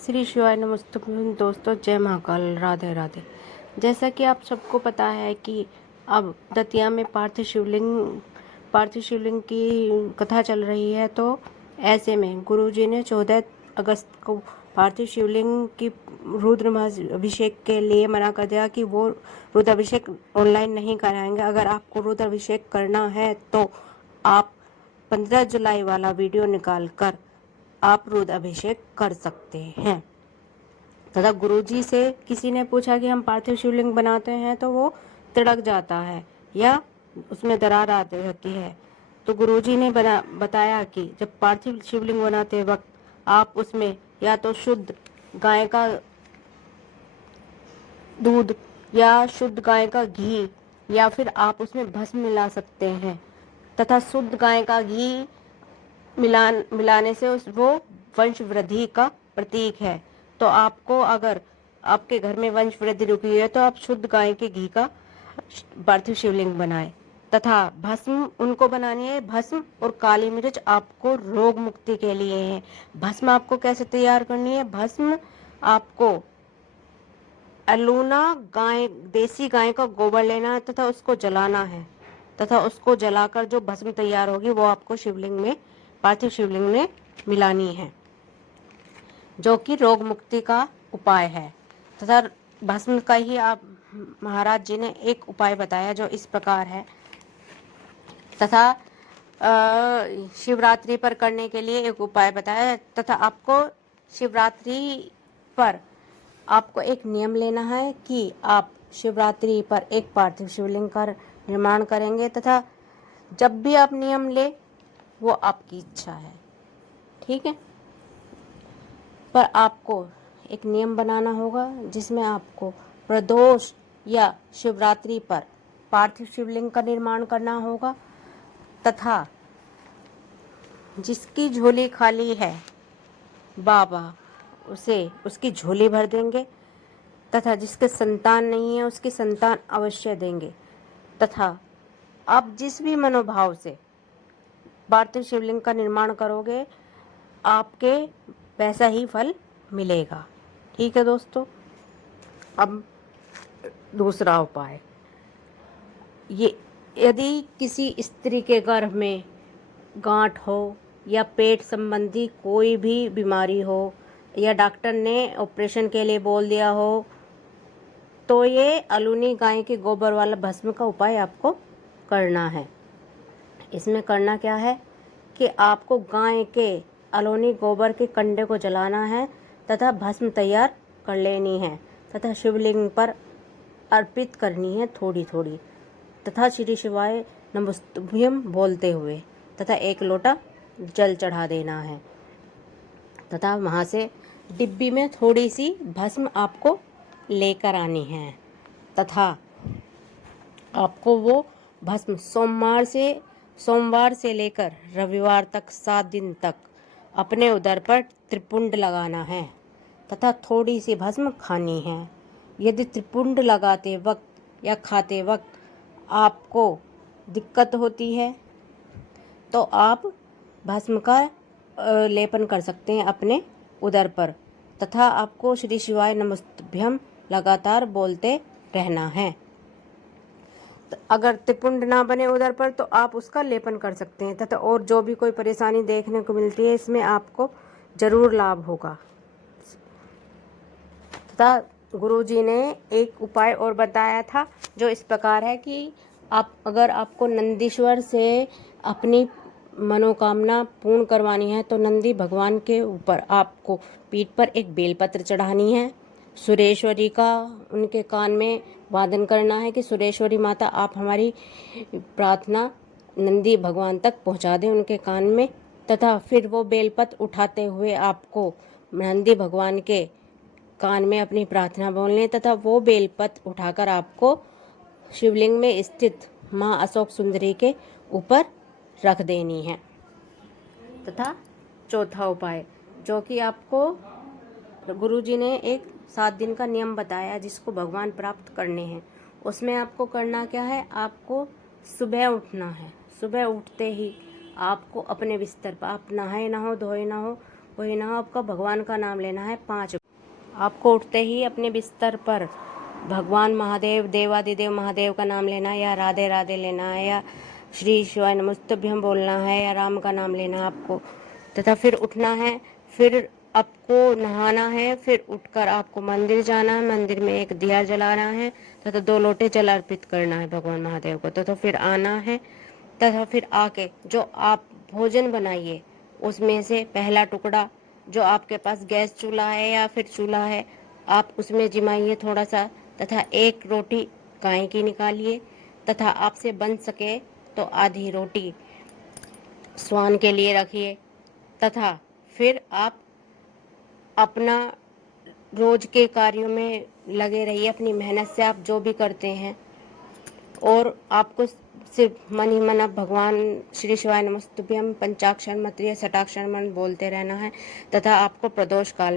श्री शिवाय नमस्तुभ्यं। दोस्तों, जय महाकाल, राधे राधे। जैसा कि आप सबको पता है कि अब दतिया में पार्थिव शिवलिंग की कथा चल रही है। तो ऐसे में गुरुजी ने 14 अगस्त को पार्थिव शिवलिंग की रुद्राभिषेक के लिए मना कर दिया कि वो रुद्राभिषेक ऑनलाइन नहीं कराएंगे। अगर आपको रुद्राभिषेक करना है तो आप 15 जुलाई वाला वीडियो निकाल कर आप रुद्राभिषेक कर सकते हैं। तथा गुरुजी से किसी ने पूछा कि हम पार्थिव शिवलिंग बनाते हैं तो वो तिड़क जाता है या उसमें दरार आ जाती है। तो गुरुजी ने बताया कि जब पार्थिव शिवलिंग बनाते वक्त आप उसमें या तो शुद्ध गाय का दूध या शुद्ध गाय का घी या फिर आप उसमें भस्म मिला सकते हैं। तथा शुद्ध गाय का घी मिलाने से वो वंश वृद्धि का प्रतीक है। तो आपको अगर आपके घर में वंश वृद्धि रुकी है तो आप शुद्ध गाय के घी का पार्थिव शिवलिंग बनाएं। तथा भस्म उनको बनानी है। भस्म और काली मिर्च आपको रोग मुक्ति के लिए है। भस्म आपको कैसे तैयार करनी है? भस्म आपको अलूना गाय, देसी गाय का गोबर लेना है तथा उसको जलाना है। तथा उसको जलाकर जो भस्म तैयार होगी वो आपको पार्थिव शिवलिंग में मिलानी है, जो कि रोग मुक्ति का उपाय है। तथा भस्म का ही आप महाराज जी ने एक उपाय बताया जो इस प्रकार है। तथा शिवरात्रि पर करने के लिए एक उपाय बताया। तथा आपको शिवरात्रि पर आपको एक नियम लेना है कि आप शिवरात्रि पर एक पार्थिव शिवलिंग का निर्माण करेंगे। तथा जब भी आप नियम ले वो आपकी इच्छा है, ठीक है। पर आपको एक नियम बनाना होगा जिसमें आपको प्रदोष या शिवरात्रि पर पार्थिव शिवलिंग का निर्माण करना होगा। तथा जिसकी झोली खाली है बाबा उसे उसकी झोली भर देंगे। तथा जिसके संतान नहीं है उसकी संतान अवश्य देंगे। तथा आप जिस भी मनोभाव से पार्थिव शिवलिंग का निर्माण करोगे आपके वैसा ही फल मिलेगा, ठीक है दोस्तों। अब दूसरा उपाय, ये यदि किसी स्त्री के गर्भ में गांठ हो या पेट संबंधी कोई भी बीमारी हो या डॉक्टर ने ऑपरेशन के लिए बोल दिया हो तो ये अलूनी गाय के गोबर वाला भस्म का उपाय आपको करना है। इसमें करना क्या है कि आपको गाय के अलूनी गोबर के कंडे को जलाना है तथा भस्म तैयार कर लेनी है तथा शिवलिंग पर अर्पित करनी है थोड़ी थोड़ी। तथा श्री शिवाय नमस्तुभ्यं बोलते हुए तथा एक लोटा जल चढ़ा देना है। तथा वहाँ से डिब्बी में थोड़ी सी भस्म आपको लेकर आनी है। तथा आपको वो भस्म सोमवार से लेकर रविवार तक 7 दिन तक अपने उदर पर त्रिपुंड लगाना है तथा थोड़ी सी भस्म खानी है। यदि त्रिपुंड लगाते वक्त या खाते वक्त आपको दिक्कत होती है तो आप भस्म का लेपन कर सकते हैं अपने उदर पर। तथा आपको श्री शिवाय नमस्तुभ्यं लगातार बोलते रहना है। अगर त्रिपुंड ना बने उदर पर तो आप उसका लेपन कर सकते हैं। तथा और जो भी कोई परेशानी देखने को मिलती है इसमें आपको जरूर लाभ होगा। तथा गुरुजी ने एक उपाय और बताया था जो इस प्रकार है कि अगर आपको नंदीश्वर से अपनी मनोकामना पूर्ण करवानी है तो नंदी भगवान के ऊपर आपको पीठ पर एक बेलपत्र चढ़ानी है। सुरेश्वरी का उनके कान में वादन करना है कि सुरेश्वरी माता आप हमारी प्रार्थना नंदी भगवान तक पहुंचा दें उनके कान में। तथा फिर वो बेलपत्र उठाते हुए आपको नंदी भगवान के कान में अपनी प्रार्थना बोलने तथा वो बेलपत्र उठाकर आपको शिवलिंग में स्थित माँ अशोक सुंदरी के ऊपर रख देनी है। तथा चौथा उपाय जो कि आपको गुरुजी ने एक 7 दिन का नियम बताया जिसको भगवान प्राप्त करने हैं, उसमें आपको करना क्या है? आपको सुबह उठना है। सुबह उठते ही आपको अपने बिस्तर पर, आप नहाए ना हो धोए ना हो, आपको ही ना आपका भगवान का नाम लेना है 5 बार। आपको उठते ही अपने बिस्तर पर भगवान महादेव, देवादिदेव महादेव का नाम लेना है, या राधे राधे लेना है, या श्री शिवाय नमस्तुभ्यं बोलना है, या राम का नाम लेना है आपको, तथा फिर उठना है। फिर आपको नहाना है। फिर उठकर आपको मंदिर जाना है, मंदिर में एक दिया जलाना है तथा 2 लोटे जल अर्पित करना है भगवान महादेव को, तथा फिर आना है। तथा फिर आके जो आप भोजन बनाइए उसमें से पहला टुकड़ा, जो आपके पास गैस चूल्हा है या फिर चूल्हा है, आप उसमें जिमाइए थोड़ा सा, तथा 1 रोटी गाय की निकालिए, तथा आपसे बन सके तो आधी रोटी स्वान के लिए रखिए। तथा फिर आप अपना रोज के कार्यों में लगे रहिए, अपनी मेहनत से आप जो भी करते हैं, और आपको सिर्फ मन ही मन आप भगवान श्री शिवाय नमस्तुभ्यं पंचाक्षर मंत्र या षटाक्षर मंत्र बोलते रहना है, तथा आपको प्रदोष काल